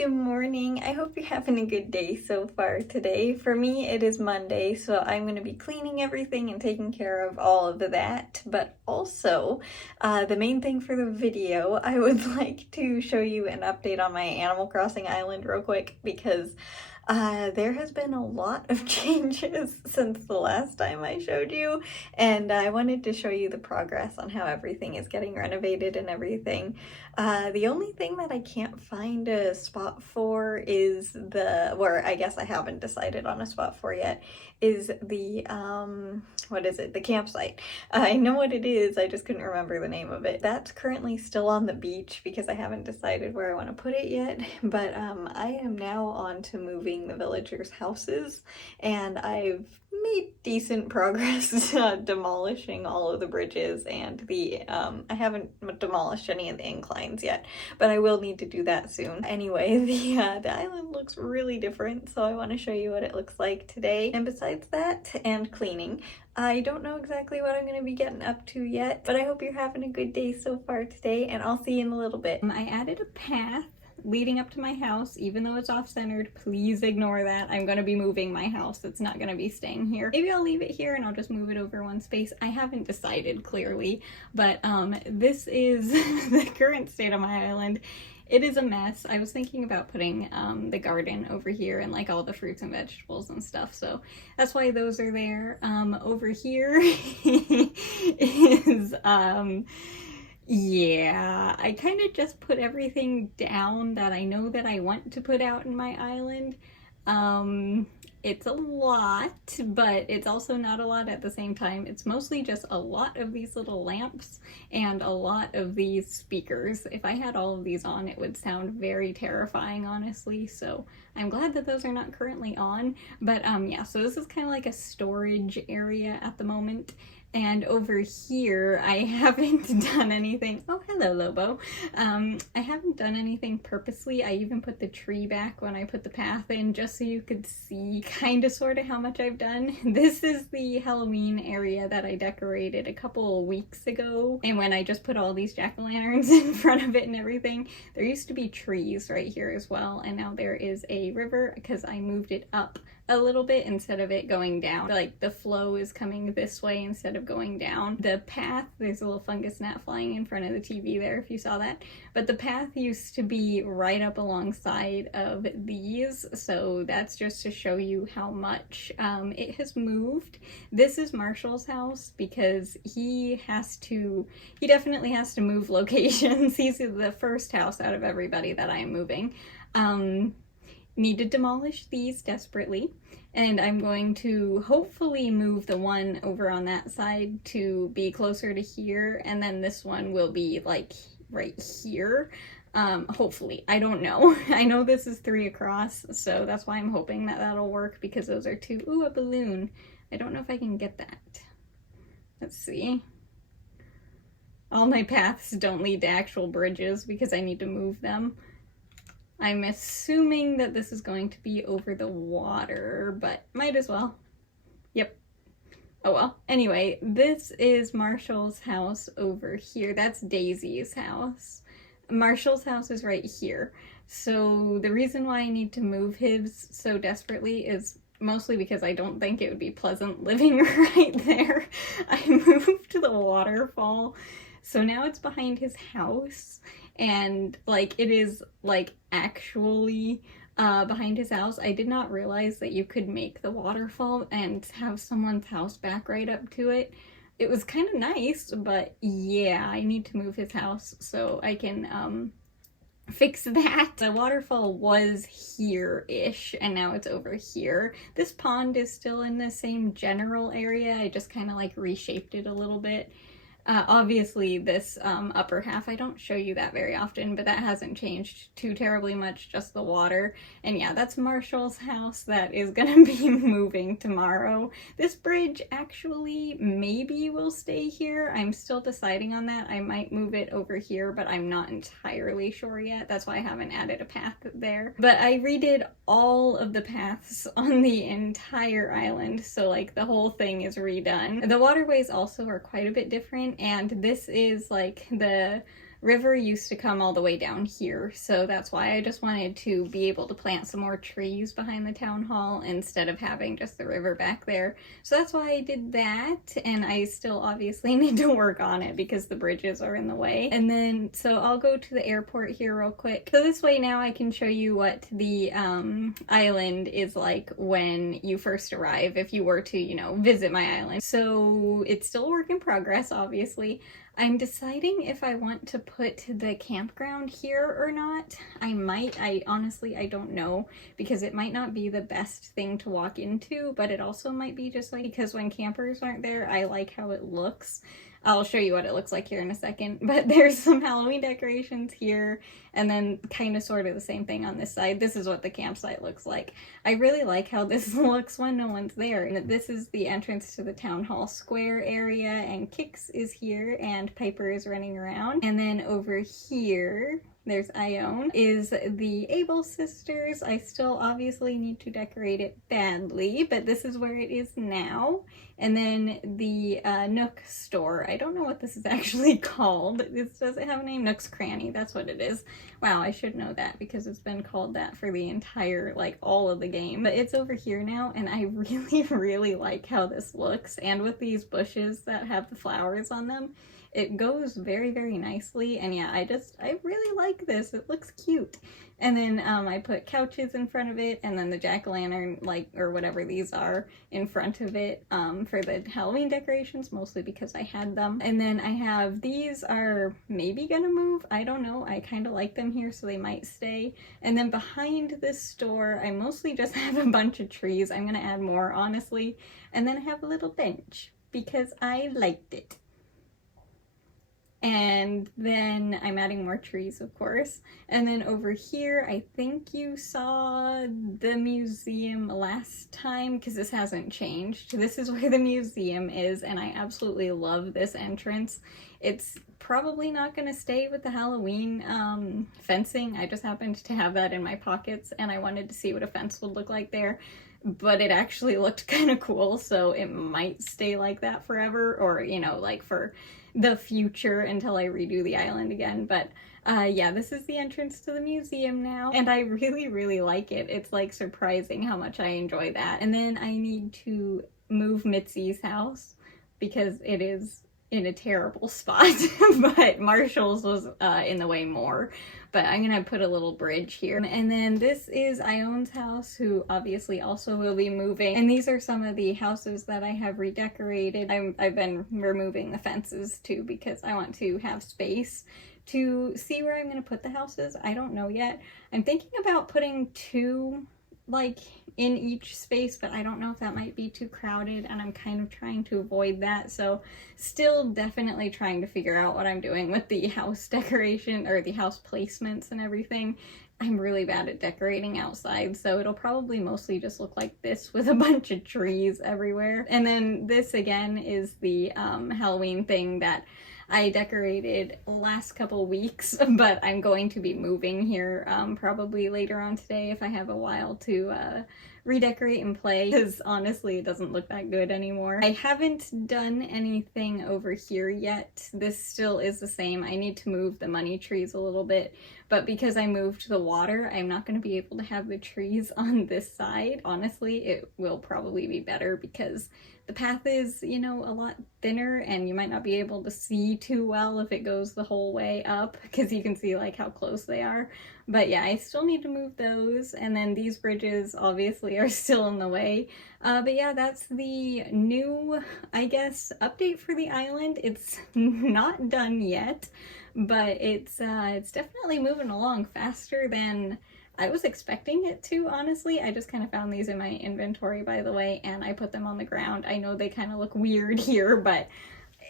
good morning. I hope you're having a good day so far today. For me, it is Monday, so I'm going to be cleaning everything and taking care of all of that. But also, the main thing for the video, I would like to show you an update on my Animal Crossing island real quick because there has been a lot of changes since the last time I showed you, and I wanted to show you the progress on how everything is getting renovated and everything. The only thing that I can't find a spot for is where I guess I haven't decided on a spot for yet, is the, what is it? The campsite. I know what it is, I just couldn't remember the name of it. That's currently still on the beach because I haven't decided where I want to put it yet, but I am now on to moving the villagers' houses, and I've made decent progress demolishing all of the bridges and I haven't demolished any of the inclines yet, but I will need to do that soon. Anyway, the island looks really different, so I want to show you what it looks like today. And besides that and cleaning, I don't know exactly what I'm going to be getting up to yet, but I hope you're having a good day so far today, and I'll see you in a little bit. I added a path leading up to my house, even though it's off-centered. Please ignore that. I'm going to be moving my house. It's not going to be staying here. Maybe I'll leave it here and I'll just move it over one space. I haven't decided clearly, but this is the current state of my island. It is a mess. I was thinking about putting the garden over here and like all the fruits and vegetables and stuff, so that's why those are there. Over here is yeah, I kind of just put everything down that I know that I want to put out in my island. It's a lot, but it's also not a lot at the same time. It's mostly just a lot of these little lamps and a lot of these speakers. If I had all of these on, it would sound very terrifying, honestly, so I'm glad that those are not currently on. But yeah, so this is kind of like a storage area at the moment. And over here, I haven't done anything. Oh, hello, Lobo. I haven't done anything purposely. I even put the tree back when I put the path in, just so you could see kind of sort of how much I've done. This is the Halloween area that I decorated a couple weeks ago. And when I just put all these jack-o'-lanterns in front of it and everything, there used to be trees right here as well. And now there is a river because I moved it up a little bit instead of it going down. Like the flow is coming this way instead of going down. The path, there's a little fungus gnat flying in front of the TV there if you saw that, but the path used to be right up alongside of these, so that's just to show you how much it has moved. This is Marshall's house because he definitely has to move locations. He's the first house out of everybody that I am moving. Need to demolish these desperately, and I'm going to hopefully move the one over on that side to be closer to here, and then this one will be like right here. Hopefully. I don't know. I know this is 3 across, so that's why I'm hoping that that'll work, because those are 2. Ooh, a balloon. I don't know if I can get that. Let's see. All my paths don't lead to actual bridges because I need to move them. I'm assuming that this is going to be over the water, but might as well. Yep. Oh well. Anyway, this is Marshall's house over here. That's Daisy's house. Marshall's house is right here. So the reason why I need to move his so desperately is mostly because I don't think it would be pleasant living right there. I moved to the waterfall, so now it's behind his house. And like it is like actually behind his house. I did not realize that you could make the waterfall and have someone's house back right up to it. It was kind of nice, but yeah, I need to move his house so I can fix that. The waterfall was here-ish, and now it's over here. This pond is still in the same general area. I just kind of like reshaped it a little bit. Obviously this upper half, I don't show you that very often, but that hasn't changed too terribly much, just the water. And yeah, that's Marshall's house that is gonna be moving tomorrow. This bridge actually maybe will stay here. I'm still deciding on that. I might move it over here, but I'm not entirely sure yet. That's why I haven't added a path there. But I redid all of the paths on the entire island, so like the whole thing is redone. The waterways also are quite a bit different, and this is like the river used to come all the way down here, so that's why I just wanted to be able to plant some more trees behind the town hall instead of having just the river back there. So that's why I did that, and I still obviously need to work on it because the bridges are in the way. And then, so I'll go to the airport here real quick. So this way now I can show you what the island is like when you first arrive, if you were to, you know, visit my island. So it's still a work in progress, obviously. I'm deciding if I want to put the campground here or not. I might. I honestly, I don't know, because it might not be the best thing to walk into, but it also might be just like, because when campers aren't there, I like how it looks. I'll show you what it looks like here in a second, but there's some Halloween decorations here, and then kind of sort of the same thing on this side. This is what the campsite looks like. I really like how this looks when no one's there. And this is the entrance to the town hall square area, and Kix is here, and Piper is running around. And then over here, there's Ione, is the Able sisters. I still obviously need to decorate it badly, but this is where it is now. And then the Nook store. I don't know what this is actually called. Does it have a name? Nook's Cranny. That's what it is. Wow, I should know that because it's been called that for the entire, like, all of the game. But it's over here now, and I really, really like how this looks. And with these bushes that have the flowers on them, it goes very, very nicely. And yeah, I really like this. It looks cute. And then I put couches in front of it, and then the jack-o'-lantern, like, or whatever these are, in front of it for the Halloween decorations, mostly because I had them. And then I have, these are maybe gonna move. I don't know. I kind of like them here, so they might stay. And then behind this store, I mostly just have a bunch of trees. I'm gonna add more, honestly. And then I have a little bench because I liked it. And then I'm adding more trees, of course. And then over here, I think you saw the museum last time, because this hasn't changed. This is where the museum is, and I absolutely love this entrance. It's probably not going to stay with the Halloween fencing. I just happened to have that in my pockets, and I wanted to see what a fence would look like there. But it actually looked kind of cool, so it might stay like that forever, or, you know, like for the future until I redo the island again. But yeah, this is the entrance to the museum now, and I really, really like it. It's like surprising how much I enjoy that. And then I need to move Mitzi's house because it is in a terrible spot, but Marshall's was in the way more. But I'm gonna put a little bridge here. And then this is Ione's house, who obviously also will be moving. And these are some of the houses that I have redecorated. I've been removing the fences too because I want to have space to see where I'm gonna put the houses. I don't know yet. I'm thinking about putting two, like, in each space, but I don't know if that might be too crowded, and I'm kind of trying to avoid that. So still definitely trying to figure out what I'm doing with the house decoration, or the house placements and everything. I'm really bad at decorating outside, so it'll probably mostly just look like this with a bunch of trees everywhere. And then this again is the Halloween thing that I decorated last couple weeks, but I'm going to be moving here probably later on today if I have a while to redecorate and play, because honestly it doesn't look that good anymore. I haven't done anything over here yet. This still is the same. I need to move the money trees a little bit, but because I moved the water, I'm not going to be able to have the trees on this side. Honestly, it will probably be better because the path is, you know, a lot thinner, and you might not be able to see too well if it goes the whole way up, because you can see like how close they are. But yeah, I still need to move those, and then these bridges obviously are still in the way. But yeah, that's the new, I guess, update for the island. It's not done yet, but it's definitely moving along faster than I was expecting it to, honestly. I just kind of found these in my inventory, by the way, and I put them on the ground. I know they kind of look weird here, but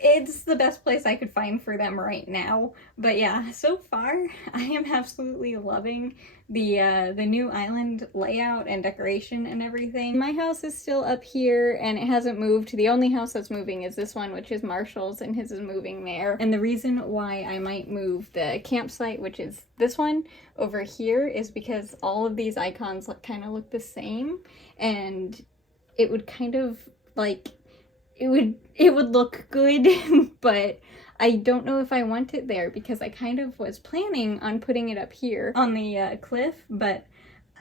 it's the best place I could find for them right now. But yeah, so far I am absolutely loving the new island layout and decoration and everything. My house is still up here and it hasn't moved. The only house that's moving is this one, which is Marshall's, and his is moving there. And the reason why I might move the campsite, which is this one over here, is because all of these icons kind of look the same, and it would kind of like, it would look good, but I don't know if I want it there because I kind of was planning on putting it up here on the cliff, but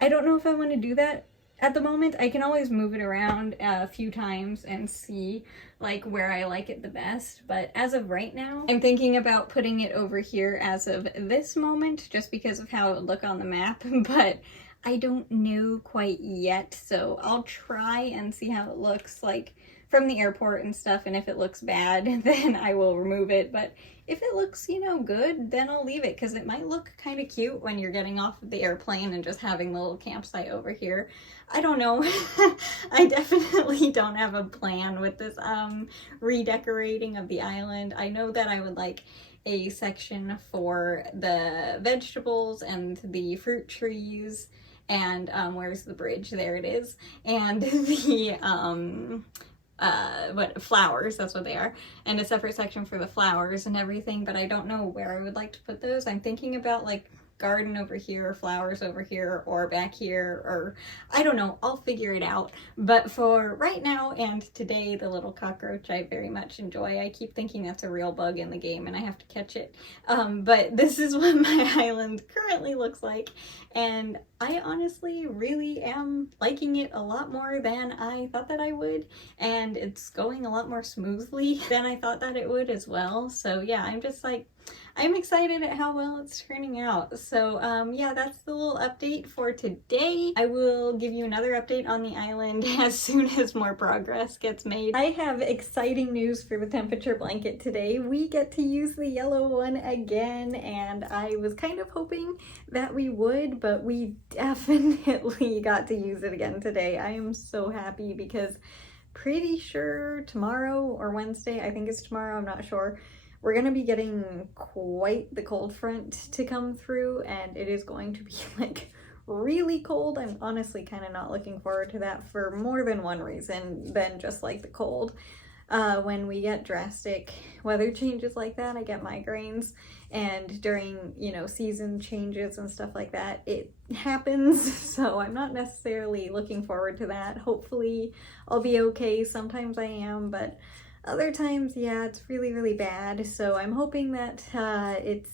I don't know if I want to do that at the moment. I can always move it around a few times and see like where I like it the best, but as of right now, I'm thinking about putting it over here as of this moment just because of how it would look on the map, but I don't know quite yet, so I'll try and see how it looks like from the airport and stuff, and if it looks bad, then I will remove it, but if it looks, you know, good, then I'll leave it, because it might look kind of cute when you're getting off of the airplane and just having the little campsite over here. I don't know. I definitely don't have a plan with this redecorating of the island. I know that I would like a section for the vegetables and the fruit trees, and where's the bridge? There it is. And the flowers, that's what they are, and a separate section for the flowers and everything, but I don't know where I would like to put those. I'm thinking about like garden over here, or flowers over here, or back here, or I don't know, I'll figure it out. But for right now and today, the little cockroach I very much enjoy. I keep thinking that's a real bug in the game and I have to catch it. But this is what my island currently looks like, and I honestly really am liking it a lot more than I thought that I would, and it's going a lot more smoothly than I thought that it would as well. So yeah, I'm just like, I'm excited at how well it's turning out. So yeah, that's the little update for today. I will give you another update on the island as soon as more progress gets made. I have exciting news for the temperature blanket today. We get to use the yellow one again, and I was kind of hoping that we would, but we definitely got to use it again today. I am so happy because pretty sure tomorrow or Wednesday, I think it's tomorrow, I'm not sure, we're going to be getting quite the cold front to come through, and it is going to be like really cold. I'm honestly kind of not looking forward to that for more than one reason than just like the cold. When we get drastic weather changes like that, I get migraines, and during, you know, season changes and stuff like that, it happens. So I'm not necessarily looking forward to that. Hopefully I'll be okay. Sometimes I am, but other times, yeah, it's really, really bad. So I'm hoping that it's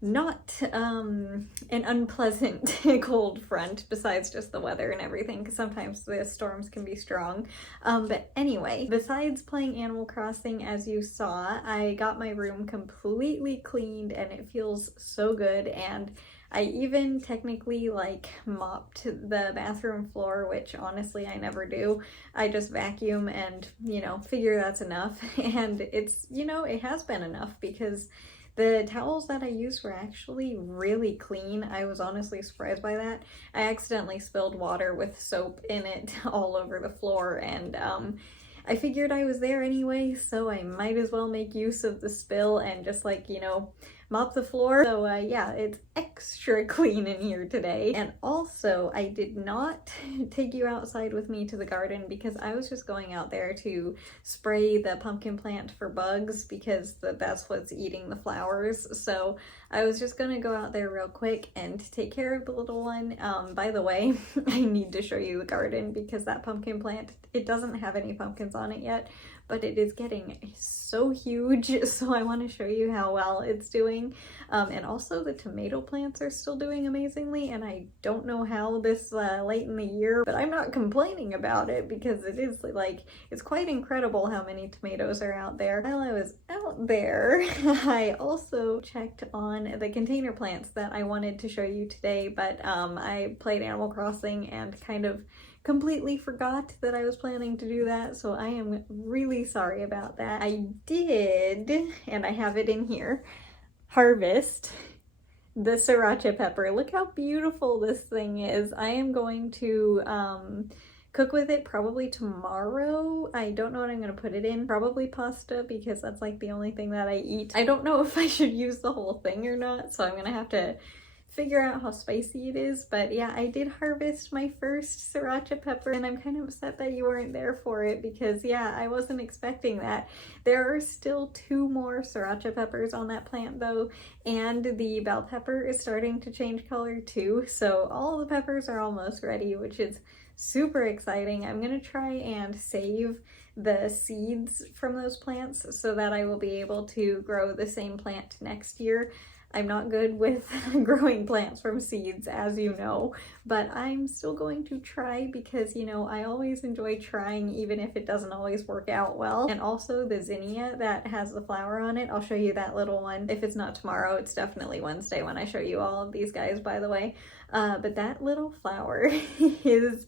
not an unpleasant cold front besides just the weather and everything, because sometimes the storms can be strong. But anyway, besides playing Animal Crossing, as you saw, I got my room completely cleaned and it feels so good, and I even technically like mopped the bathroom floor, which honestly I never do. I just vacuum and, you know, figure that's enough. And it's, you know, it has been enough because the towels that I used were actually really clean. I was honestly surprised by that. I accidentally spilled water with soap in it all over the floor, and I figured I was there anyway, so I might as well make use of the spill and just like, you know, mop the floor. So yeah, it's extra clean in here today. And also, I did not take you outside with me to the garden because I was just going out there to spray the pumpkin plant for bugs because that's what's eating the flowers. So I was just gonna go out there real quick and take care of the little one. By the way, I need to show you the garden because that pumpkin plant, it doesn't have any pumpkins on it yet, but it is getting so huge, so I want to show you how well it's doing. And also the tomato plants are still doing amazingly, and I don't know how this late in the year, but I'm not complaining about it because it is like, it's quite incredible how many tomatoes are out there. While I was out there, I also checked on the container plants that I wanted to show you today, but I played Animal Crossing and kind of completely forgot that I was planning to do that, so I am really sorry about that. I did, and I have it in here, harvest the sriracha pepper. Look how beautiful this thing is. I am going to cook with it probably tomorrow. I don't know what I'm gonna put it in. Probably pasta because that's like the only thing that I eat. I don't know if I should use the whole thing or not, so I'm gonna have to figure out how spicy it is. But yeah, I did harvest my first sriracha pepper, and I'm kind of upset that you weren't there for it because yeah, I wasn't expecting that. There are still 2 more sriracha peppers on that plant though, and the bell pepper is starting to change color too, so all the peppers are almost ready, which is super exciting. I'm gonna try and save the seeds from those plants so that I will be able to grow the same plant next year. I'm not good with growing plants from seeds, as you know, but I'm still going to try because, you know, I always enjoy trying even if it doesn't always work out well. And also the zinnia that has the flower on it, I'll show you that little one. If it's not tomorrow, it's definitely Wednesday when I show you all of these guys, by the way. But that little flower is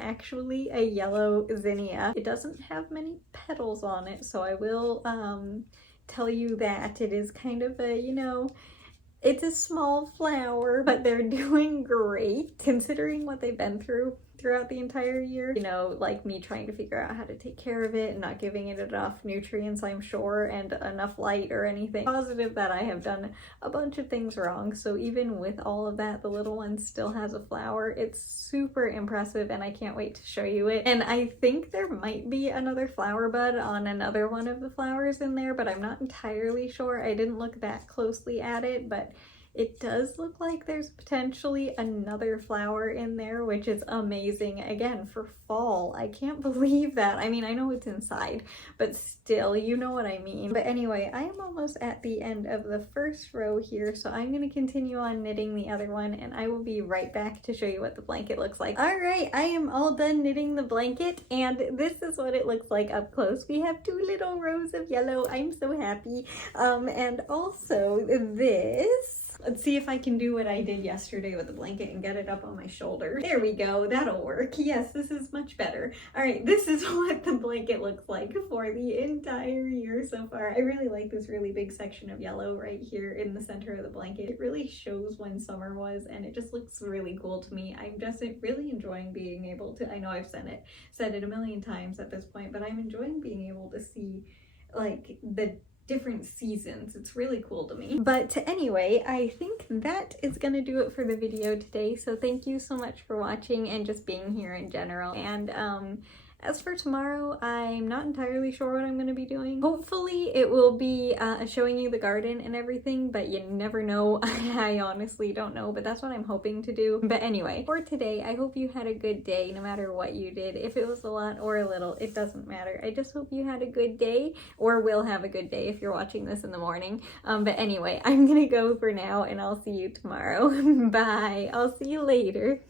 actually a yellow zinnia. It doesn't have many petals on it, so I will tell you that it is kind of a, you know, it's a small flower, but they're doing great considering what they've been through throughout the entire year. You know, like me trying to figure out how to take care of it and not giving it enough nutrients, I'm sure, and enough light or anything. Positive that I have done a bunch of things wrong. So even with all of that, the little one still has a flower. It's super impressive and I can't wait to show you it. And I think there might be another flower bud on another one of the flowers in there, but I'm not entirely sure. I didn't look that closely at it, but it does look like there's potentially another flower in there, which is amazing. Again, for fall. I can't believe that. I mean, I know it's inside, but still, you know what I mean. But anyway, I am almost at the end of the first row here, so I'm going to continue on knitting the other one, and I will be right back to show you what the blanket looks like. All right, I am all done knitting the blanket, and this is what it looks like up close. We have 2 little rows of yellow. I'm so happy. And also this. Let's see if I can do what I did yesterday with the blanket and get it up on my shoulder. There we go, that'll work. Yes, this is much better. All right, this is what the blanket looks like for the entire year so far. I really like this really big section of yellow right here in the center of the blanket. It really shows when summer was, and it just looks really cool to me. I'm just really enjoying being able to, I know I've said it a million times at this point, but I'm enjoying being able to see like the different seasons. It's really cool to me. But anyway, I think that is gonna do it for the video today. So thank you so much for watching and just being here in general. And as for tomorrow, I'm not entirely sure what I'm going to be doing. Hopefully it will be showing you the garden and everything, but you never know. I honestly don't know, but that's what I'm hoping to do. But anyway, for today, I hope you had a good day no matter what you did. If it was a lot or a little, it doesn't matter. I just hope you had a good day, or will have a good day if you're watching this in the morning. But anyway, I'm going to go for now and I'll see you tomorrow. Bye. I'll see you later.